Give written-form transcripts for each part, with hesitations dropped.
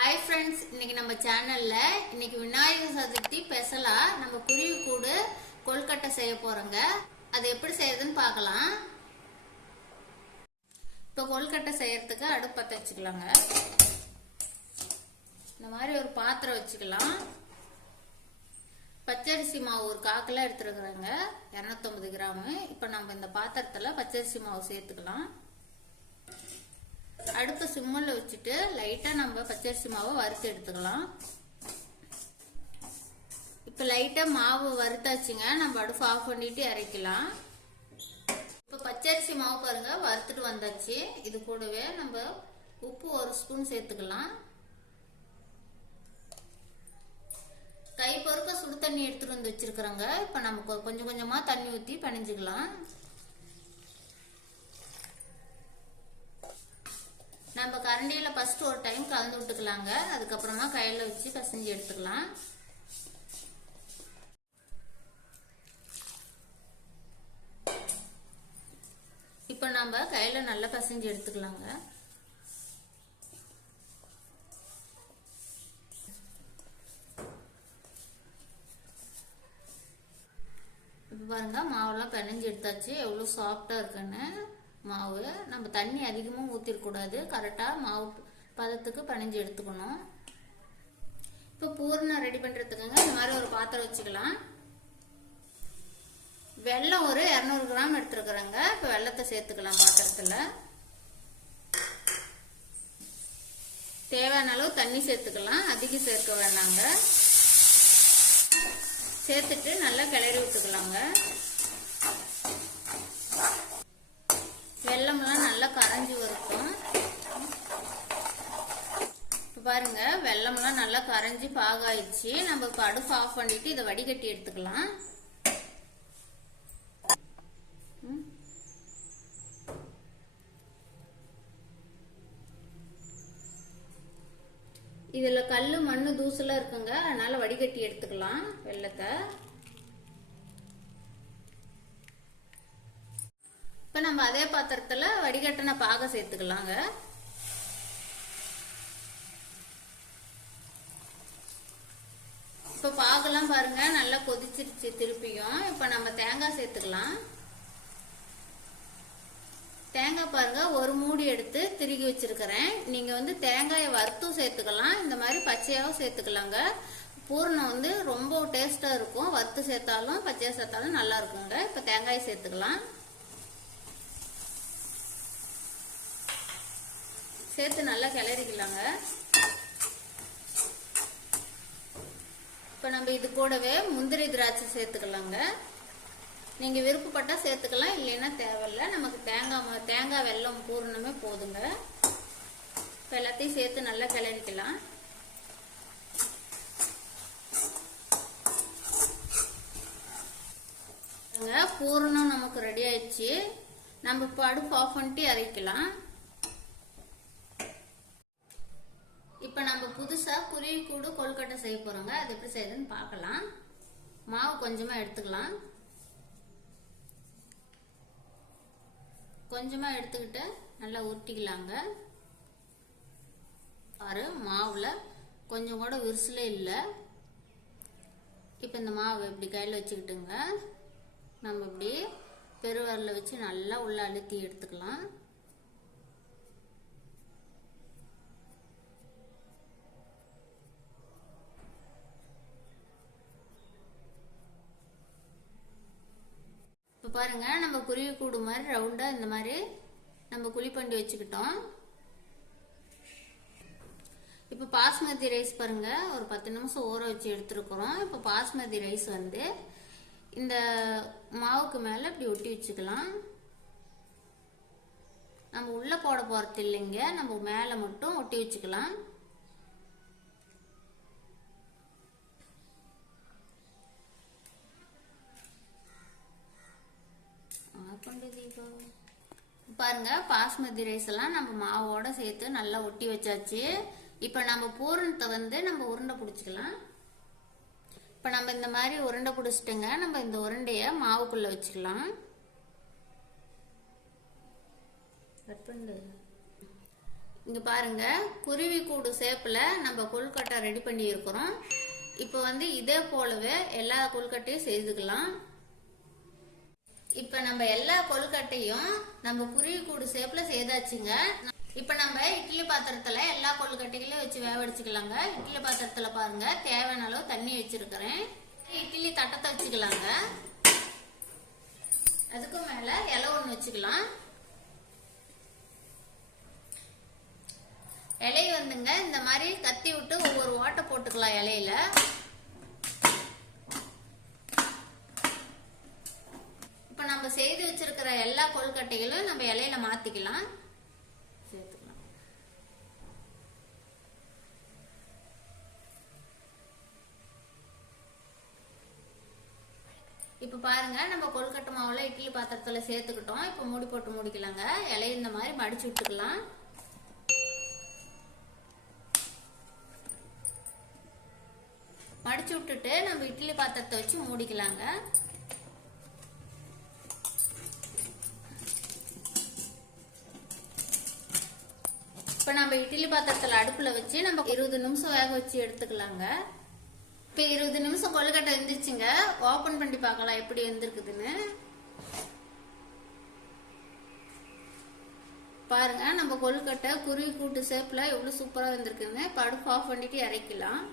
Hi friends, இன்னைக்கு நம்ம சேனல்ல இன்னைக்கு விநாயகர் சதுர்த்தி ஸ்பெஷலா நம்ம குருவி கூடு கொல்கட்டை செய்ய போறோங்க. அது எப்படி செய்யறதுன்னு பார்க்கலாம். இப்போ கொல்கட்டை செய்யறதுக்கு அடுப்பு பத்த வச்சுக்கலாங்க. இந்த மாதிரி ஒரு பாத்திரம் வச்சுக்கலாம். பச்சரிசி மாவு ஒரு 1/4 கிலோ எடுத்துருக்குறேங்க, 250 கிராம். இப்போ நம்ம இந்த பாத்திரத்துல பச்சரிசி மாவு சேர்த்துக்கலாம். அடுப்பு சிம்மில் வச்சுட்டு லைட்டா நம்ம பச்சரிசி மாவை வறுத்து எடுத்துக்கலாம். இப்போ லைட்டா மாவு வறுத்தாச்சுங்க, நம்ம அடுப்பு ஆஃப் பண்ணிட்டு இறக்கலாம். இப்போ பச்சரிசி மாவு பாருங்க வறுத்துட்டு வந்தாச்சு. இது கூடவே நம்ம உப்பு 1 ஸ்பூன் சேர்த்துக்கலாம். கை பொறுக்க சுடு தண்ணி எடுத்துட்டு வந்து வச்சிருக்கிறோங்க. இப்போ நம்ம கொஞ்சம் கொஞ்சமா தண்ணி ஊற்றி பிணைஞ்சுக்கலாம். நம்ம கரண்டியில ஃபர்ஸ்ட் ஒரு டைம் கலந்து விட்டுக்கலாங்க. அதுக்கப்புறமா கையில வச்சு பிசைஞ்சு எடுத்துக்கலாம். இப்போ நம்ம கையில நல்லா பிசைஞ்சு எடுத்துக்கலாங்க. இப்போ பாருங்க மாவெல்லாம் பிணைஞ்சு எடுத்தாச்சு. எவ்வளவு சாஃப்டா இருக்குன்னு. மாவு நம்ம தண்ணி அதிகமாக ஊற்றிடக்கூடாது, கரெக்டாக மாவு பதத்துக்கு பிணைஞ்சு எடுத்துக்கணும். இப்போ பூரணம் ரெடி பண்ணுறதுக்குங்க இந்த மாதிரி ஒரு பாத்திரம் வச்சுக்கலாம். வெல்லம் ஒரு 200 கிராம் எடுத்துருக்குறேங்க. இப்போ வெல்லத்தை சேர்த்துக்கலாம். பாத்திரத்தில் தேவையான அளவு தண்ணி சேர்த்துக்கலாம், அதிகம் சேர்க்க வேணாங்க. சேர்த்துட்டு நல்லா கிளறி விட்டுக்கலாங்க. வெல்லம்லாம் நல்லா கரைஞ்சி வரும். இப்போ பாருங்க வெல்லம்லாம் நல்லா கரைஞ்சி பாகாயிடுச்சு. நம்ம இப்போ அடுப்பு ஆஃப் பண்ணிட்டு இதை வடிகட்டி எடுத்துக்கலாம். இதுல கல்லு மண்ணு தூசுலாம் இருக்குங்க, அதனால வடிகட்டி எடுத்துக்கலாம் வெல்லத்தை. இப்போ நம்ம அதே பாத்திரத்துல வடிகட்டின பாக சேர்த்துக்கலாங்க. இப்போ பாகெல்லாம் பாருங்க நல்லா கொதிச்சிருச்சு திருப்பியும். இப்போ நம்ம தேங்காய் சேர்த்துக்கலாம். தேங்காய் பாருங்க ஒரு மூடி எடுத்து திருகி வச்சிருக்கிறேன். நீங்க தேங்காயை வறுத்தும் சேர்த்துக்கலாம், இந்த மாதிரி பச்சையாவும் சேர்த்துக்கலாங்க. பூரணம் ரொம்ப டேஸ்டா இருக்கும். வறுத்து சேர்த்தாலும் பச்சையா சேர்த்தாலும் நல்லா இருக்குங்க. இப்போ தேங்காயை சேர்த்துக்கலாம். சேர்த்து நல்லா கிளறிக்கலாங்க. இப்போ நம்ம இது கூடவே முந்திரி திராட்சை சேர்த்துக்கலாங்க. நீங்க விருப்பப்பட்டா சேர்த்துக்கலாம், இல்லைன்னா தேவையில்லை. நமக்கு தேங்காய் வெல்லம் பூரணமே போதுங்க. இப்போ எல்லாத்தையும் சேர்த்து நல்லா கிளறிக்கலாம். பூரணம் நமக்கு ரெடி ஆயிடுச்சு. நம்ம இப்போ அடுப்பு ஆஃப் பண்ணிட்டு இறக்கலாம். இப்போ நம்ம புதுசா குருவி கூடு கொல்கட்டை செய்ய போறோங்க. அது எப்படி செய்யுதுன்னு பார்க்கலாம். மாவு கொஞ்சமா எடுத்துக்கலாம். கொஞ்சமா எடுத்துக்கிட்டு நல்லா உருட்டிக்கலாங்க. பாரு மாவுல கொஞ்சம் கூட விரிசலே இல்லை. இப்போ இந்த மாவு இப்படி கையில் வச்சுக்கிட்டுங்க நம்ம இப்படி பெருவரல வச்சு நல்லா உள்ள அழுத்தி எடுத்துக்கலாம். இப்போ பாருங்க நம்ம குருவி கூடு மாதிரி ரவுண்டா இந்த மாதிரி நம்ம குழி பண்ணி வச்சுக்கிட்டோம். இப்போ பாஸ்மதி ரைஸ் பாருங்க ஒரு 10 நிமிஷம் ஊற வச்சு எடுத்துருக்குறோம். இப்போ பாஸ்மதி ரைஸ் இந்த மாவுக்கு மேல இப்படி ஒட்டி வச்சுக்கலாம். நம்ம உள்ள போட போறது இல்லைங்க, நம்ம மேல மட்டும் ஒட்டி வச்சுக்கலாம். பாருங்க பாஸ்மதி ரைஸ் எல்லாம் நம்ம மாவோட சேர்த்து நல்லா ஒட்டி வச்சாச்சு. இப்ப நம்ம பூரணத்தை நம்ம உருண்டை பிடிச்சிக்கலாம். இப்ப நம்ம இந்த மாதிரி உருண்டை பிடிச்சிட்டுங்க நம்ம இந்த உருண்டைய மாவுக்குள்ள வச்சுக்கலாம். இங்க பாருங்க, குருவி கூடு ஷேப்ல நம்ம கொழுக்கட்டை ரெடி பண்ணி இருக்கிறோம். இப்போ இதே போலவே எல்லா கொழுக்கட்டையும் செய்துக்கலாம். இப்ப நம்ம எல்லா கொழுக்கட்டையும் நம்ம குருவி கூடு ஷேப்ல செய்தாச்சுங்க. இப்ப நம்ம இட்லி பாத்திரத்துல எல்லா கொழுக்கட்டைகளையும் வச்சு வேக வச்சுக்கலாங்க. இட்லி பாத்திரத்துல பாருங்க, தேவையான அளவு தண்ணி வச்சிருக்கிறேன். இட்லி தட்டத்தை வச்சுக்கலாங்க. அதுக்கு மேல இலை ஒண்ணு வச்சுக்கலாம். இலையை இந்த மாதிரி கத்தி விட்டு ஒவ்வொரு ஓட்டை போட்டுக்கலாம் இலையில. இப்ப நம்ம செய்து வச்சிருக்கிற எல்லா கொழுக்கட்டைகளும் நம்ம இலையில மாத்திக்கலாம், சேர்த்துக்கலாம். இப்ப பாருங்க, நம்ம கொழுக்கட்டை மாவுல இட்லி பாத்திரத்துல சேர்த்துக்கிட்டோம். இப்ப மூடி போட்டு மூடிக்கலாங்க. இலையை இந்த மாதிரி மடிச்சு விட்டுக்கலாம். மடிச்சு விட்டுட்டு நம்ம இட்லி பாத்திரத்தை வச்சு மூடிக்கலாங்க. இப்ப நம்ம இட்லி பாத்திரத்துல அடுப்புல வச்சு நம்ம 20 நிமிஷம் வேக வச்சு எடுத்துக்கலாங்க. இப்ப 20 நிமிஷம் கொழுக்கட்டை வெந்துருச்சுங்க. ஓபன் பண்ணி பார்க்கலாம் எப்படி வெந்திருக்குதுன்னு. பாருங்க, நம்ம கொழுக்கட்டை குருவி கூட்டு ஷேப்ல எவ்வளவு சூப்பரா வெந்திருக்குன்னு. இப்ப அடுப்பு ஆஃப் பண்ணிட்டு இறக்கலாம்.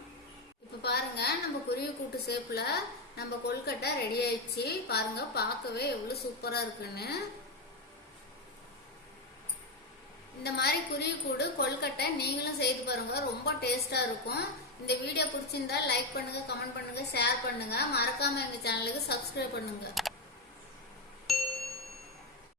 இப்ப பாருங்க, நம்ம குருவி கூட்டு ஷேப்ல நம்ம கொழுக்கட்டை ரெடி ஆயிடுச்சு. பாருங்க, பார்க்கவே எவ்வளவு சூப்பரா இருக்குன்னு. இந்த மாதிரி குருவி கூடு கொழுக்கட்டை நீங்களும் செய்து பாருங்க, ரொம்ப டேஸ்டா இருக்கும். இந்த வீடியோ பிடிச்சிருந்தா லைக் பண்ணுங்க, கமெண்ட் பண்ணுங்க, ஷேர் பண்ணுங்க. மறக்காம எங்க சேனலுக்கு சப்ஸ்கிரைப் பண்ணுங்க.